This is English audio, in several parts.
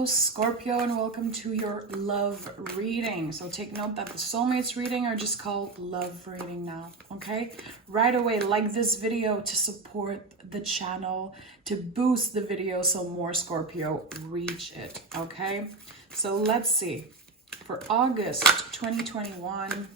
Hello, Scorpio, and welcome to your love reading. So take note that the soulmates reading are just called love reading now, okay? Right away, like this video to support the channel, to boost the video so more Scorpio reach it, okay? So let's see. For August 2021,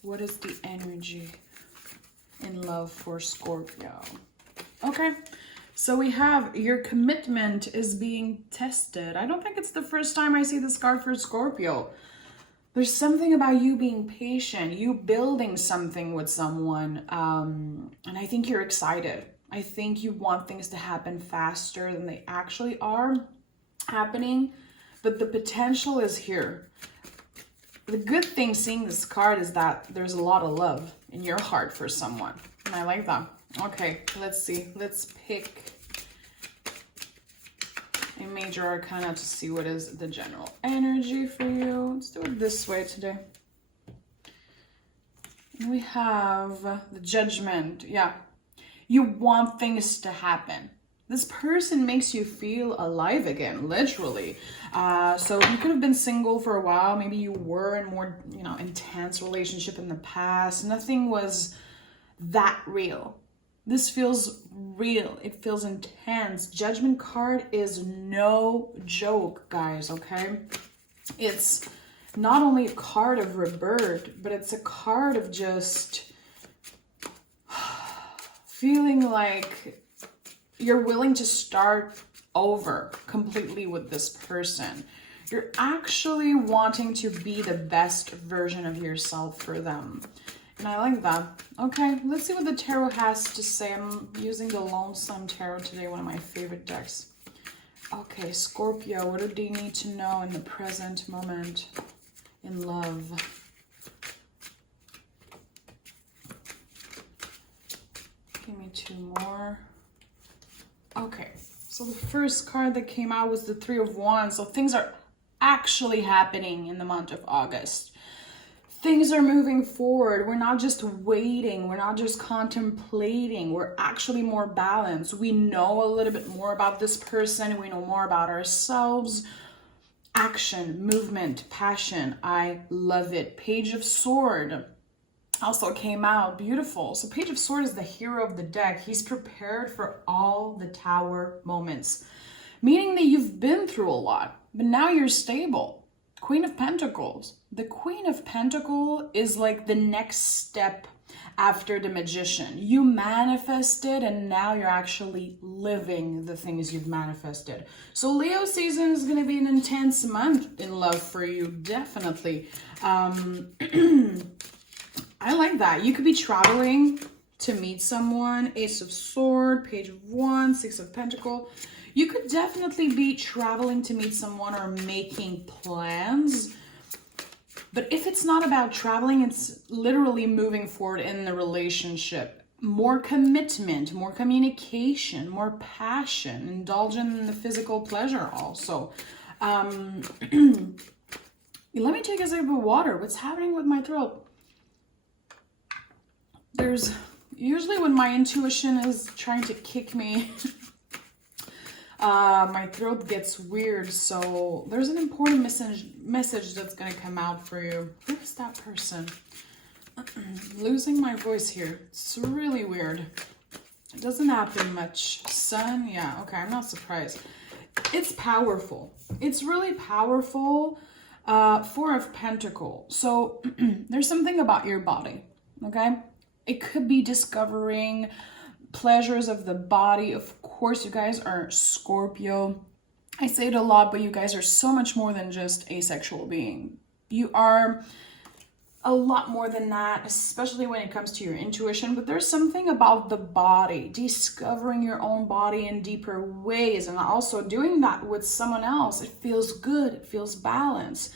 what is the energy in love for Scorpio? Okay. So we have your commitment is being tested. I don't think it's the first time I see this card for Scorpio. There's something about you being patient, you building something with someone, and I think you're excited. I think you want things to happen faster than they actually are happening, but the potential is here. The good thing seeing this card is that there's a lot of love in your heart for someone, and I like that. Okay, let's see. Let's pick a major arcana to see what is the general energy for you. Let's do it this way today. We have the Judgment. Yeah, you want things to happen. This person makes you feel alive again, literally. So you could have been single for a while. Maybe you were in more, intense relationship in the past. Nothing was that real. This feels real. It feels intense. Judgment card is no joke, guys, okay? It's not only a card of rebirth, but it's a card of just feeling like you're willing to start over completely with this person. You're actually wanting to be the best version of yourself for them. And I like that. Okay, let's see what the tarot has to say. I'm using the Lonesome Tarot today, one of my favorite decks. Okay, Scorpio, what do they need to know in the present moment in love? Give me two more. Okay, so the first card that came out was the Three of Wands. So things are actually happening in the month of August. Things are moving forward. We're not just waiting. We're not just contemplating. We're actually more balanced. We know a little bit more about this person. We know more about ourselves. Action, movement, passion. I love it. Page of Sword also came out. Beautiful. So Page of Sword is the hero of the deck. He's prepared for all the Tower moments, meaning that you've been through a lot, but now you're stable. Queen of Pentacles. The Queen of Pentacles is like the next step after the Magician. You manifested and now you're actually living the things you've manifested. So Leo season is going to be an intense month in love for you, definitely. I like that. You could be traveling to meet someone. Ace of Sword, Page of Wands, Six of Pentacles. You could definitely be traveling to meet someone or making plans. But if it's not about traveling, it's literally moving forward in the relationship. More commitment, more communication, more passion, indulging in the physical pleasure also. Let me take a sip of water. What's happening with my throat? There's usually when my intuition is trying to kick me, my throat gets weird, so there's an important message that's going to come out for you. Who is that person? Losing my voice here. It's really weird. It doesn't happen much. Sun, yeah, okay, I'm not surprised. It's powerful. It's really powerful. Four of Pentacles. So there's something about your body, okay? It could be discovering pleasures of the body. Of course, you guys are Scorpio. I say it a lot, but you guys are so much more than just a sexual being. You are a lot more than that, especially when it comes to your intuition. But there's something about the body, discovering your own body in deeper ways, and also doing that with someone else. It feels good. It feels balanced.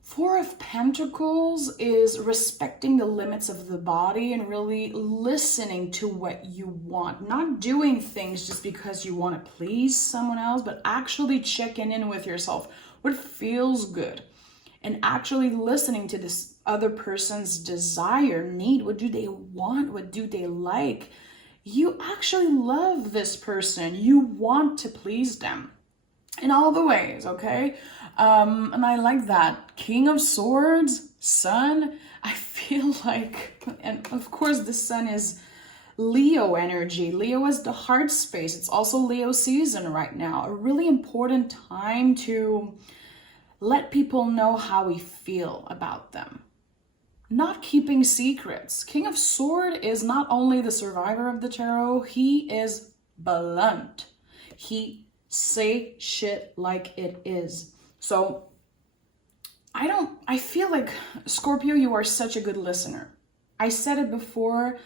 Four of Pentacles is respecting the limits of the body and really listening to what you want. Not doing things just because you want to please someone else, but actually checking in with yourself. What feels good? And actually listening to this other person's desire, need. What do they want? What do they like? you actually love this person. You want to please them in all the ways, okay? And I like that. King of Swords, Sun, I feel like, and of course the Sun is Leo energy. Leo is the heart space. It's also Leo season right now. A really important time to let people know how we feel about them. Not keeping secrets. King of Sword is not only the survivor of the tarot, he is blunt. He say shit like it is. So I feel like, Scorpio, you are such a good listener. I said it before,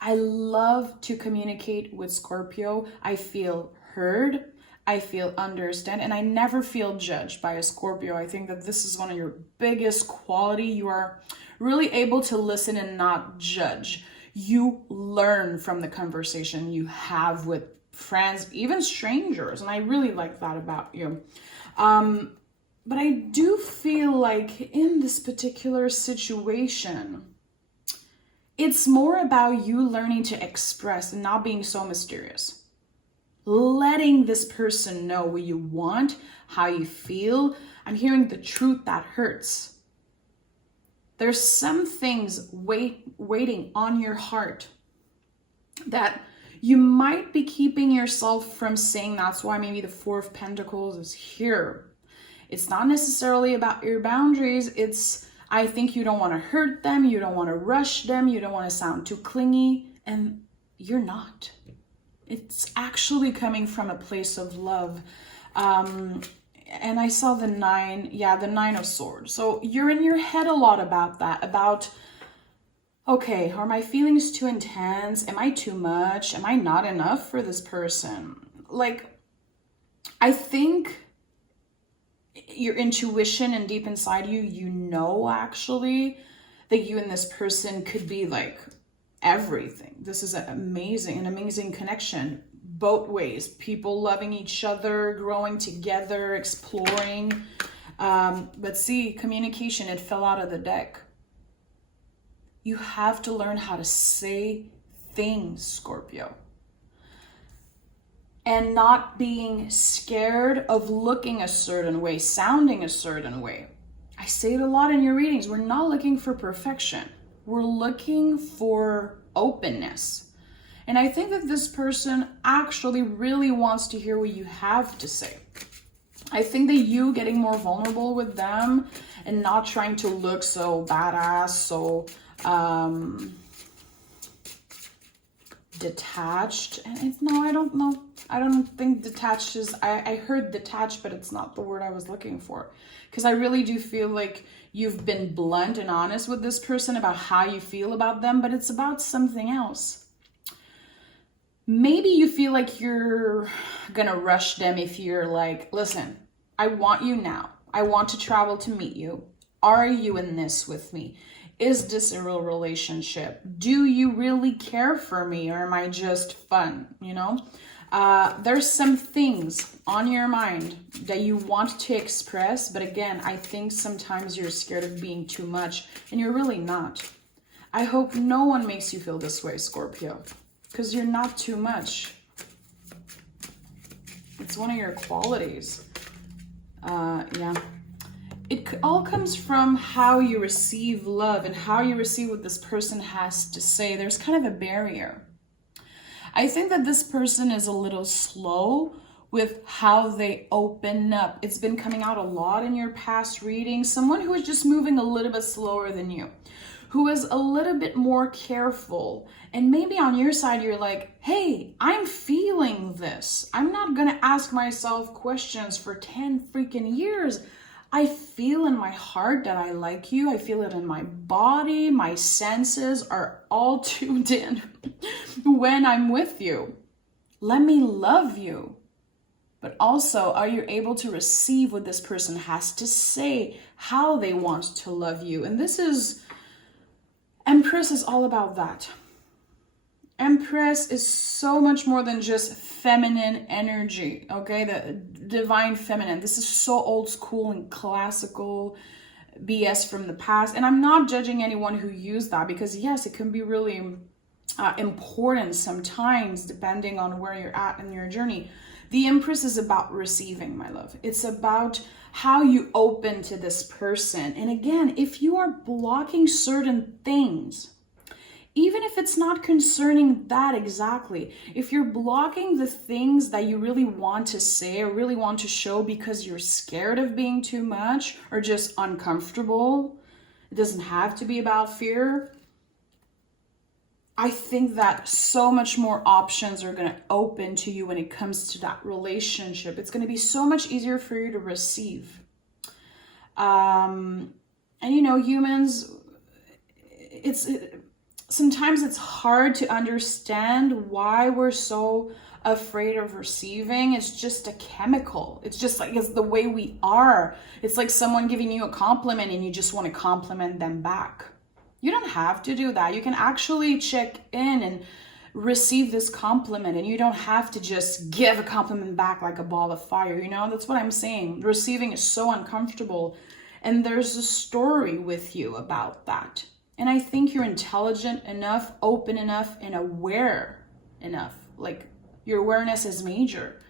I love to communicate with Scorpio. I feel heard, I feel understand, and I never feel judged by a Scorpio. I think that this is one of your biggest quality. You are really able to listen and not judge. You learn from the conversation you have with friends, even strangers, and I really like that about you. But I do feel like in this particular situation, it's more about you learning to express and not being so mysterious. Letting this person know what you want, how you feel. I'm hearing the truth that hurts. There's some things waiting on your heart that you might be keeping yourself from saying. That's why maybe the Four of Pentacles is here. It's not necessarily about your boundaries. I think you don't want to hurt them. You don't want to rush them. You don't want to sound too clingy. And you're not. It's actually coming from a place of love. And I saw the Nine of Swords. So you're in your head a lot about that. About, okay, are my feelings too intense? Am I too much? Am I not enough for this person? Like, I think your intuition and deep inside you know actually that you and this person could be like everything. This is an amazing connection both ways. People loving each other, growing together, exploring. But see, communication, it fell out of the deck. You have to learn how to say things, Scorpio. And not being scared of looking a certain way, sounding a certain way. I say it a lot in your readings. We're not looking for perfection. We're looking for openness. And I think that this person actually really wants to hear what you have to say. I think that you getting more vulnerable with them and not trying to look so badass, so detached. And no, I don't know. I don't think detached is, I heard detached, but it's not the word I was looking for. Because I really do feel like you've been blunt and honest with this person about how you feel about them, but it's about something else. Maybe you feel like you're gonna rush them if you're like, listen, I want you now. I want to travel to meet you. Are you in this with me? Is this a real relationship? Do you really care for me, or am I just fun, you know? There's some things on your mind that you want to express, but again, I think sometimes you're scared of being too much, and you're really not. I hope no one makes you feel this way, Scorpio, because you're not too much. It's one of your qualities. Yeah. It all comes from how you receive love and how you receive what this person has to say. There's kind of a barrier. I think that this person is a little slow with how they open up. It's been coming out a lot in your past readings. Someone who is just moving a little bit slower than you, who is a little bit more careful. And maybe on your side, you're like, hey, I'm feeling this. I'm not going to ask myself questions for 10 freaking years. I feel in my heart that I like you. I feel it in my body. My senses are all tuned in when I'm with you. Let me love you. But also, are you able to receive what this person has to say, how they want to love you? And this is, Empress is all about that. Empress is so much more than just feminine energy, okay? The divine feminine. This is so old school and classical BS from the past. And I'm not judging anyone who used that, because yes, it can be really important sometimes, depending on where you're at in your journey. The Empress is about receiving, my love. It's about how you open to this person. And again, if you are blocking certain things, even if it's not concerning that exactly, if you're blocking the things that you really want to say or really want to show because you're scared of being too much or just uncomfortable, it doesn't have to be about fear. I think that so much more options are going to open to you when it comes to that relationship. It's going to be so much easier for you to receive. And you know, humans, sometimes it's hard to understand why we're so afraid of receiving. It's just a chemical. It's just like, it's the way we are. It's like someone giving you a compliment and you just want to compliment them back. You don't have to do that. You can actually check in and receive this compliment, and you don't have to just give a compliment back like a ball of fire. You know, that's what I'm saying. Receiving is so uncomfortable, and there's a story with you about that. And I think you're intelligent enough, open enough, and aware enough. Like, your awareness is major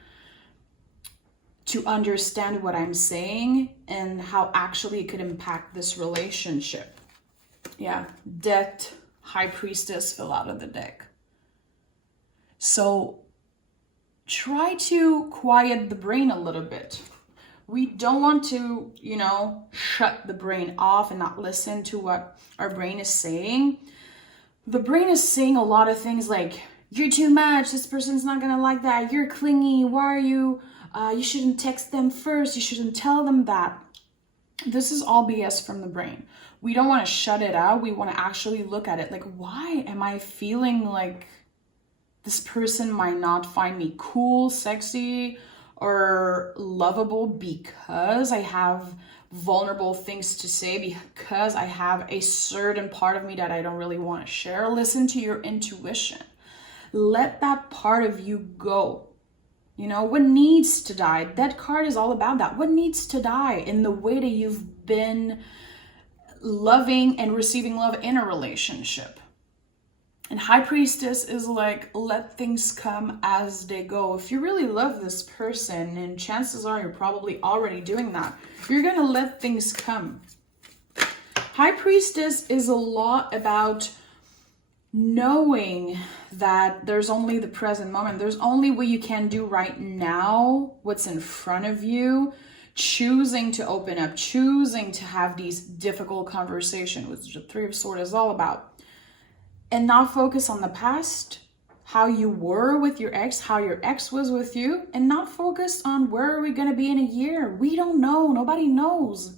to understand what I'm saying and how actually it could impact this relationship. Yeah, Death, High Priestess fell out of the deck. So try to quiet the brain a little bit. We don't want to, you know, shut the brain off and not listen to what our brain is saying. The brain is saying a lot of things like, you're too much, this person's not gonna like that, you're clingy, why are you, you shouldn't text them first, you shouldn't tell them that. This is all BS from the brain. We don't want to shut it out. We want to actually look at it like, why am I feeling like this person might not find me cool, sexy, or lovable because I have vulnerable things to say, because I have a certain part of me that I don't really want to share? Listen to your intuition. Let that part of you go. You know, what needs to die? That card is all about that. What needs to die in the way that you've been loving and receiving love in a relationship? And High Priestess is like, let things come as they go. If you really love this person, and chances are you're probably already doing that, you're gonna let things come. High Priestess is a lot about knowing that there's only the present moment. There's only what you can do right now, what's in front of you, choosing to open up, choosing to have these difficult conversations, which the Three of Swords is all about. And not focus on the past, how you were with your ex, how your ex was with you, and not focus on where are we going to be in a year. We don't know. Nobody knows.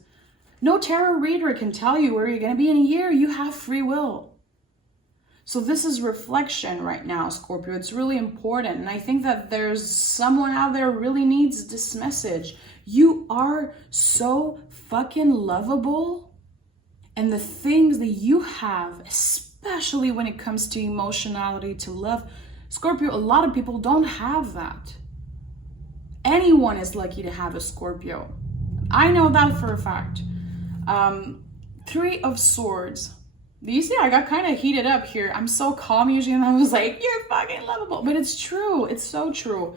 No tarot reader can tell you where you're going to be in a year. You have free will. So this is reflection right now, Scorpio. It's really important. And I think that there's someone out there who really needs this message. You are so fucking lovable. And the things that you have, especially when it comes to emotionality, to love, Scorpio, a lot of people don't have that. Anyone is lucky to have a Scorpio. I know that for a fact. Three of Swords. Do you see? I got kind of heated up here. I'm so calm usually, and I was like, you're fucking lovable. But it's true. It's so true.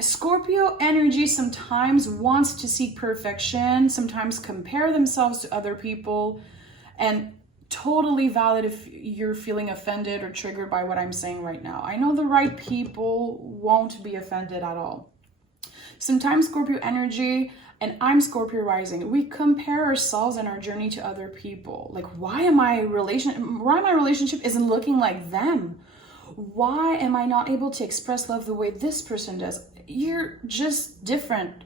Scorpio energy sometimes wants to seek perfection, sometimes compare themselves to other people, and totally valid if you're feeling offended or triggered by what I'm saying right now. I know the right people won't be offended at all. Sometimes Scorpio energy, and I'm Scorpio rising, we compare ourselves and our journey to other people. Like, why my relationship isn't looking like them? Why am I not able to express love the way this person does? You're just different.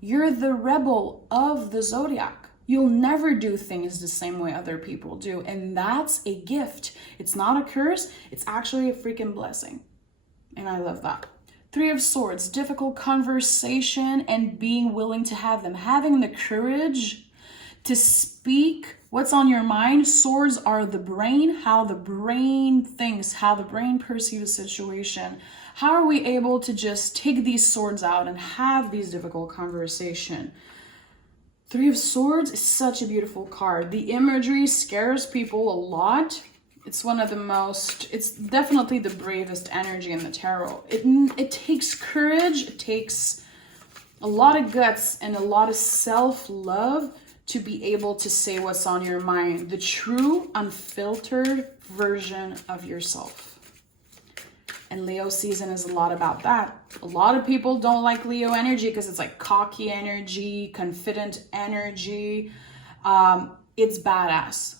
You're the rebel of the zodiac. You'll never do things the same way other people do. And that's a gift. It's not a curse. It's actually a freaking blessing. And I love that. Three of Swords, difficult conversation and being willing to have them. Having the courage to speak what's on your mind. Swords are the brain, how the brain thinks, how the brain perceives a situation. How are we able to just take these swords out and have these difficult conversations? Three of Swords is such a beautiful card. The imagery scares people a lot. It's one of the most, it's definitely the bravest energy in the tarot. It takes courage, it takes a lot of guts and a lot of self-love to be able to say what's on your mind. The true, unfiltered version of yourself. And Leo season is a lot about that. A lot of people don't like Leo energy because it's like cocky energy, confident energy. It's badass.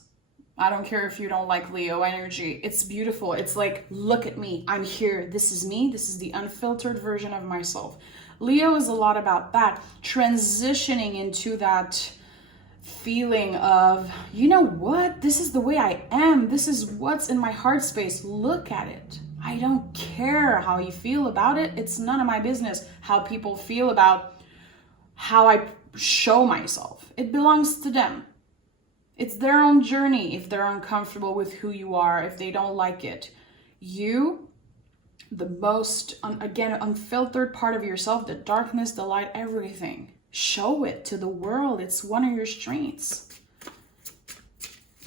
I don't care if you don't like Leo energy. It's beautiful. It's like, look at me. I'm here. This is me. This is the unfiltered version of myself. Leo is a lot about that. Transitioning into that feeling of, you know what? This is the way I am. This is what's in my heart space. Look at it. I don't care how you feel about it. It's none of my business how people feel about how I show myself. It belongs to them. It's their own journey if they're uncomfortable with who you are, if they don't like it. You, the most, again, unfiltered part of yourself, the darkness, the light, everything. Show it to the world. It's one of your strengths.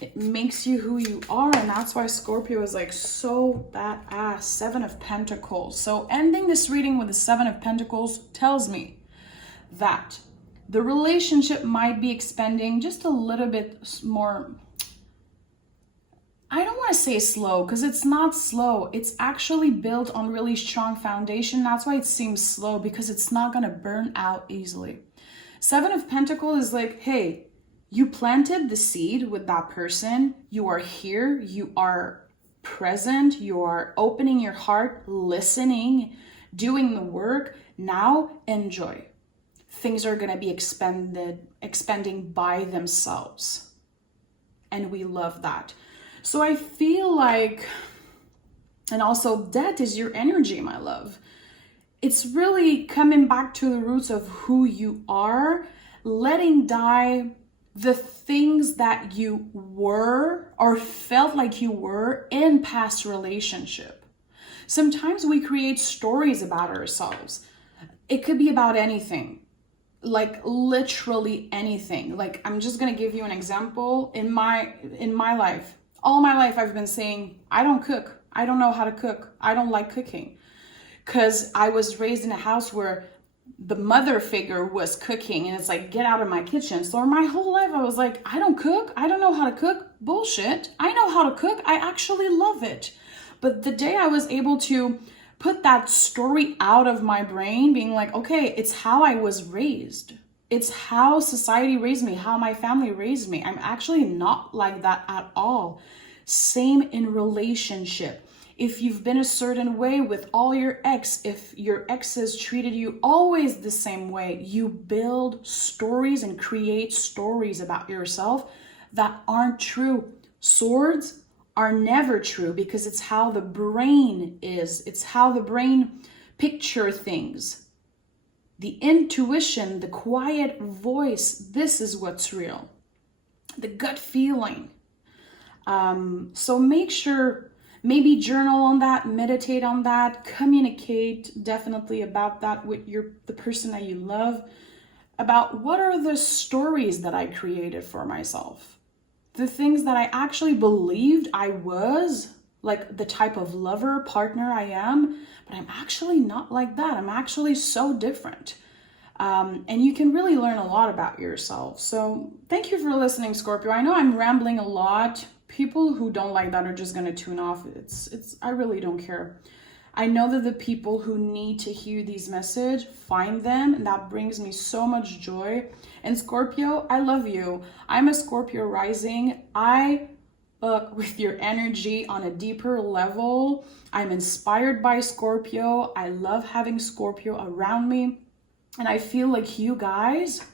It makes you who you are, and that's why Scorpio is like so badass. 7 of Pentacles. So ending this reading with the 7 of Pentacles tells me that the relationship might be expanding just a little bit more. I don't want to say slow because it's not slow. It's actually built on really strong foundation. That's why it seems slow, because it's not going to burn out easily. 7 of Pentacles is like, hey, you planted the seed with that person. You are here. You are present. You are opening your heart, listening, doing the work. Now enjoy. Things are going to be expanding by themselves. And we love that. So I feel like, and also that is your energy, my love. It's really coming back to the roots of who you are, letting die the things that you were or felt like you were in past relationship. Sometimes we create stories about ourselves. It could be about anything. Like literally anything. Like, I'm just gonna give you an example. In my life, all my life I've been saying, I don't cook. I don't know how to cook. I don't like cooking. Because I was raised in a house where the mother figure was cooking, and it's like, get out of my kitchen. So my whole life I was like, I don't cook. I don't know how to cook. Bullshit. I know how to cook. I actually love it. But the day I was able to put that story out of my brain, being like, okay, it's how I was raised. It's how society raised me, how my family raised me. I'm actually not like that at all. Same in relationship. If you've been a certain way with all your if your exes treated you always the same way, you build stories and create stories about yourself that aren't true. Swords are never true because it's how the brain is. It's how the brain picture things. The intuition, the quiet voice, this is what's real. The gut feeling. So make sure, maybe journal on that, meditate on that, communicate definitely about that with the person that you love, about what are the stories that I created for myself. The things that I actually believed I was, like the type of lover, partner I am, but I'm actually not like that. I'm actually so different. And you can really learn a lot about yourself. So thank you for listening, Scorpio. I know I'm rambling a lot. People who don't like that are just going to tune off. I really don't care. I know that the people who need to hear these messages find them, and that brings me so much joy. And Scorpio, I love you. I'm a Scorpio rising. I look with your energy on a deeper level. I'm inspired by Scorpio. I love having Scorpio around me. And I feel like you guys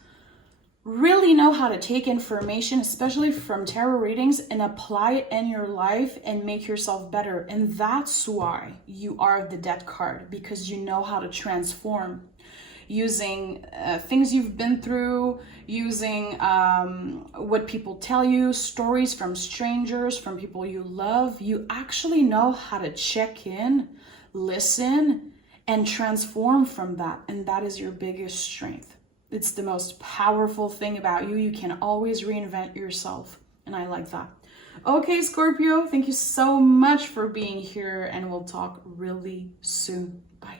really know how to take information, especially from tarot readings, and apply it in your life and make yourself better. And that's why you are the Death card, because you know how to transform using things you've been through, using what people tell you, stories from strangers, from people you love. You actually know how to check in, listen, and transform from that. And that is your biggest strength. It's the most powerful thing about you. You can always reinvent yourself. And I like that. Okay, Scorpio, thank you so much for being here, and we'll talk really soon. Bye.